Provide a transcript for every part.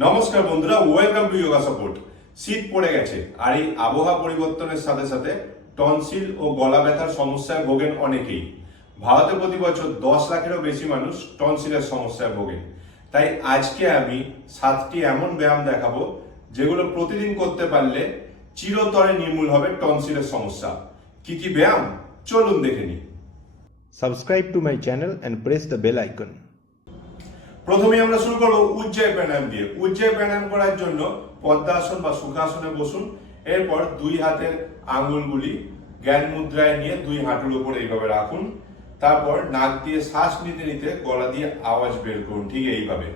নমস্কার বন্ধুরা welcome to yoga support শীত পড়ে গেছে, আর এই আবহাওয়া পরিবর্তনের সাথে সাথে টনসিল ও গলা ব্যথার সমস্যায় ভোগেন অনেকেই। ভারতে প্রতি বছর দশ লাখেরও বেশি মানুষ টনসিলের সমস্যায় ভোগেন। তাই আজকে আমি সাতটি এমন ব্যায়াম দেখাবো, যেগুলো প্রতিদিন করতে পারলে চিরতরে নির্মূল হবে টনসিলের সমস্যা। কি কি ব্যায়াম? চলুন দেখে নি subscribe to my channel and press the bell icon. প্রথমে আমরা শুরু করব উজ্জয় প্রাণায়াম দিয়ে। উজ্জয় প্রাণায়াম করার জন্য পদ্মাসন বা সুখাসনে বসুন। এরপর দুই হাতের আঙুলগুলি জ্ঞান মুদ্রায় নিয়ে দুই হাঁটুর উপর এইভাবে রাখুন। তারপর নাক দিয়ে শ্বাস নিতে নিতে গলা দিয়ে আওয়াজ বের করুন, ঠিক এইভাবে।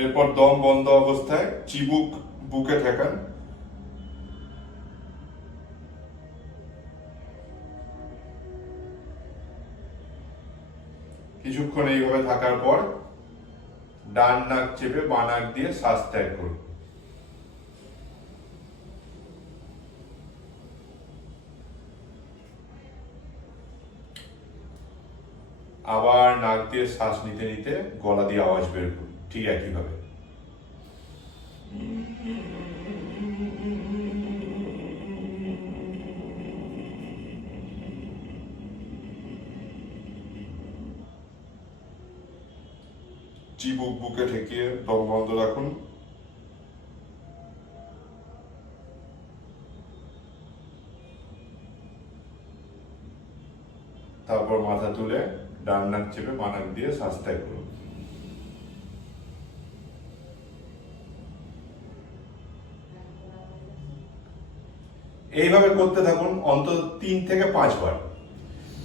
এরপর দম বন্ধ অবস্থায়, চিবুক বুকে ঠেকান। কিছুক্ষণ এইভাবে থাকার পর ডান নাক চেপে বাঁ নাক দিয়ে শ্বাস ত্যাগ করুন। আবার নাক দিয়ে শ্বাস নিতে নিতে গলা দিয়ে আওয়াজ বের করুন, ঠিক একইভাবে। চিবুক বুকে ঠেকিয়ে দম বন্ধ রাখুন। তারপর মাথা তুলে ডান নাক চেপে বানাক দিয়ে শ্বাস ত্যাগ করুন। এইভাবে করতে থাকুন অন্তত তিন থেকে পাঁচবার।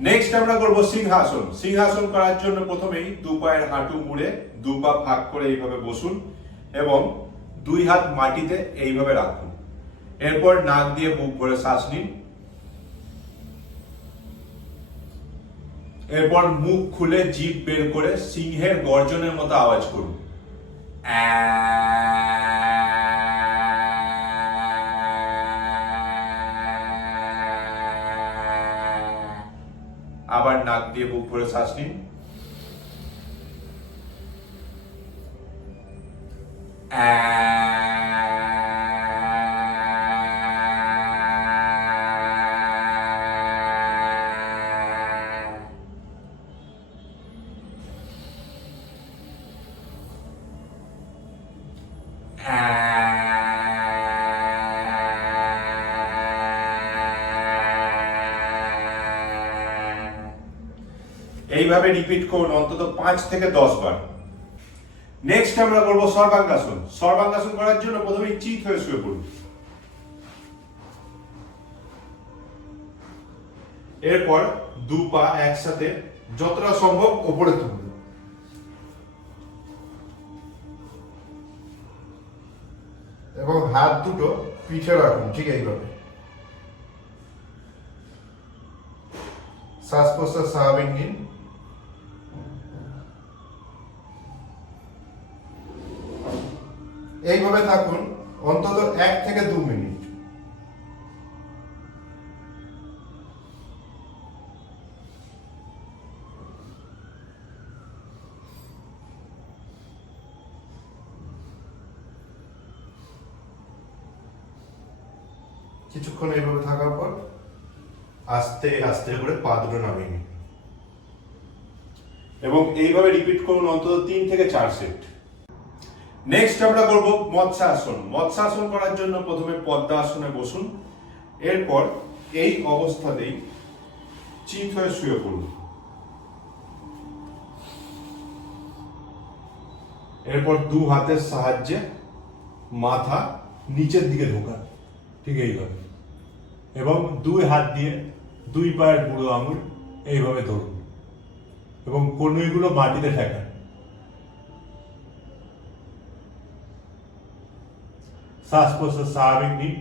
নেক্সট আমরা করব সিংহাসন। সিংহাসন করার জন্য প্রথমেই দু পায়ের হাঁটু মুড়ে দু পা ফাঁক করে এইভাবে বসুন এবং দুই হাত মাটিতে এইভাবে রাখুন। এরপর নাক দিয়ে বুক ভরে শ্বাস নিন। এরপর মুখ খুলে জিভ বের করে সিংহের গর্জনের মতো আওয়াজ করুন। দিয়ে বুক ভরে শ্বাস নিন এইভাবে রিপিট করুন, অন্তত পাঁচ থেকে দশ বার। নেক্সট আমরা করব সর্বাঙ্গাসন। সর্বাঙ্গাসন করার জন্য প্রথমে চিত হয়ে শুয়ে পড়ুন। এরপর দু পা একসাথে যতটা সম্ভব ওপরে তুলুন। এবং হাত দুটো পিঠে রাখুন, ঠিক এইভাবে। শ্বাস প্রশ্বাস স্বাভাবিক নিন। এইভাবে থাকুন, অন্তত এক থেকে দু মিনিট। কিছুক্ষণ এইভাবে থাকার পর আস্তে আস্তে করে পা দুটো নামিয়ে নিন। এবং এইভাবে রিপিট করুন অন্তত তিন থেকে চার সেট নেক্সট আমরা করব মৎস্যাসন। মৎস্যাসন করার জন্য প্রথমে পদ্মা আসনে বসুন। এরপর এই অবস্থাতেই চিত হয়ে শুয়ে পড়ুন। এরপর দু হাতের সাহায্যে মাথা নিচের দিকে ঢোকান। ঠিক এইভাবে। এবং দুই হাত দিয়ে দুই পায়ের বুড়ো আঙুল এইভাবে ধরুন। এবং কনুইগুলো মাটিতে ঠেকান। শ্বাস প্রশ্বাস স্বাভাবিক নিন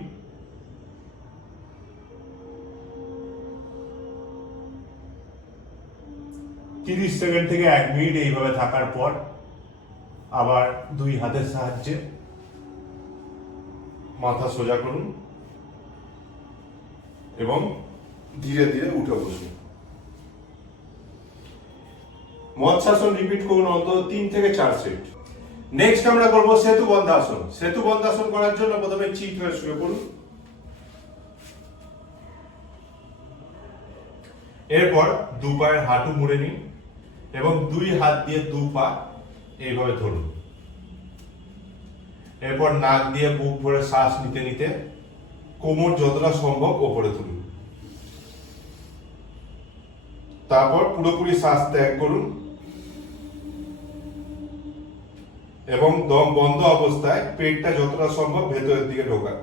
তিরিশ সেকেন্ড থেকে এক মিনিট এইভাবে থাকার পর আবার দুই হাতের সাহায্যে মাথা সোজা করুন এবং ধীরে ধীরে উঠে বসুন। মৎস্যাসন রিপিট করুন অন্তত তিন থেকে চার সেট নেক্সট আমরা করব সেতু বন্ধাসন। সেতু বন্ধাসন করার জন্য প্রথমে চিত হয়ে শুয়ে পড়ুন এরপর দু পায়ের হাঁটু মুড়ে নিন এবং দুই হাত দিয়ে দু পা এইভাবে ধরুন। এরপর নাক দিয়ে বুক ভরে শ্বাস নিতে নিতে কোমর যতটা সম্ভব ওপরে তুলুন। তারপর পুরোপুরি শ্বাস ত্যাগ করুন। এবং দম বন্ধ অবস্থায় পেটটা যতটা সম্ভব ভেতরের দিকে ঢোকান।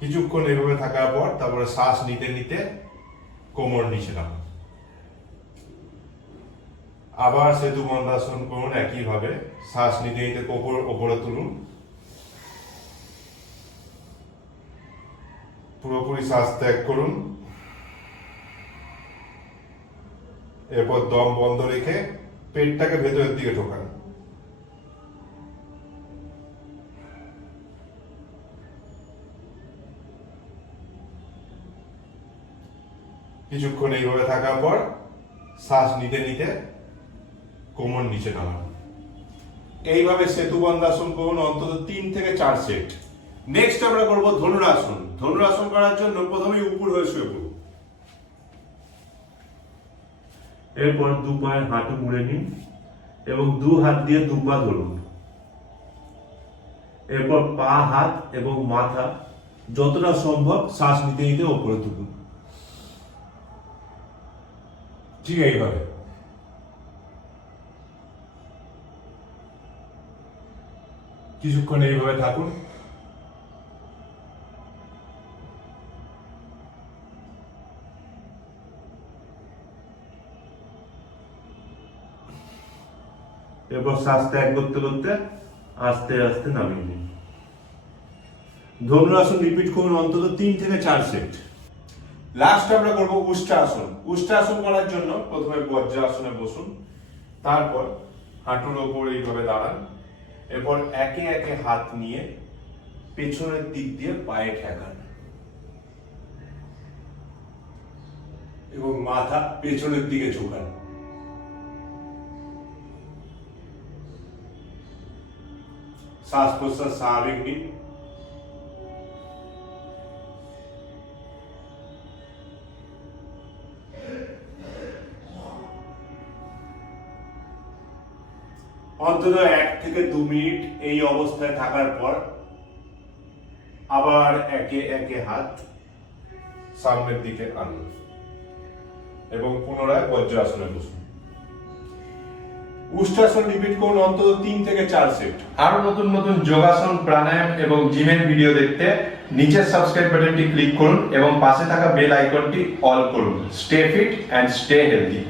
কিছুক্ষণ এভাবে থাকার পর তারপরে শ্বাস নিতে নিতে কোমর নিচে নামান। আবার সেতু বন্ধাসন করুন, একইভাবে শ্বাস নিতে নিতে কোমর ওপরে তুলুন। পুরোপুরি শ্বাস ত্যাগ করুন। এরপর দম বন্ধ রেখে পেটটাকে ভেতরের দিকে ঢোকান। কিছুক্ষণ এইভাবে থাকার পর শ্বাস নিতে নিতে কোমর নিচে নামান। এইভাবে সেতু বন্ধাসন করুন অন্তত তিন থেকে চার সেট। নেক্সট আমরা করব ধনুরাসন। ধনুরাসন করার জন্য প্রথমেই উপর হয়ে শুয়ে পড়ুন। এরপর দু পায়ের হাঁটু মুড়ে নিন এবং দু হাত দিয়ে দু পা ধরুন। এরপর পা হাত এবং মাথা যতটা সম্ভব শ্বাস নিতে নিতে ওপরে তুলুন। ঠিক এইভাবে। কিছুক্ষণ এইভাবে থাকুন। এরপর শ্বাস ত্যাগ করতে করতে আস্তে আস্তে নামিয়ে নিন ধনুরাসন রিপিট করুন, অন্তত তিন থেকে চার সেট লাস্ট আমরা করব উষ্ট্রাসন উষ্ট্রাসন করার জন্য প্রথমে বজ্রাসনে বসুন, তারপর হাঁটুর ওপর এইভাবে দাঁড়ান, এরপর একে একে হাত নিয়ে পেছনের দিক দিয়ে পায়ে ঠেকান। এবং মাথা পেছনের দিকে ঝুঁকান। শ্বাস প্রশ্বাস স্বাভাবিক নিন অন্তত এক থেকে দু মিনিট এই অবস্থায় থাকার পর আবার একে একে হাত সামনের দিকে আনুন এবং পুনরায় বজ্রাসনে বসুন। উষ্ট্রাসন রিপিট করুন, অন্তত তিন থেকে চার সেট আরও নতুন নতুন যোগাসন, প্রাণায়াম এবং জিমের ভিডিও দেখতে নিচের সাবস্ক্রাইব বাটনটি ক্লিক করুন এবং পাশে থাকা বেল আইকনটি অল করুন। Stay fit and stay healthy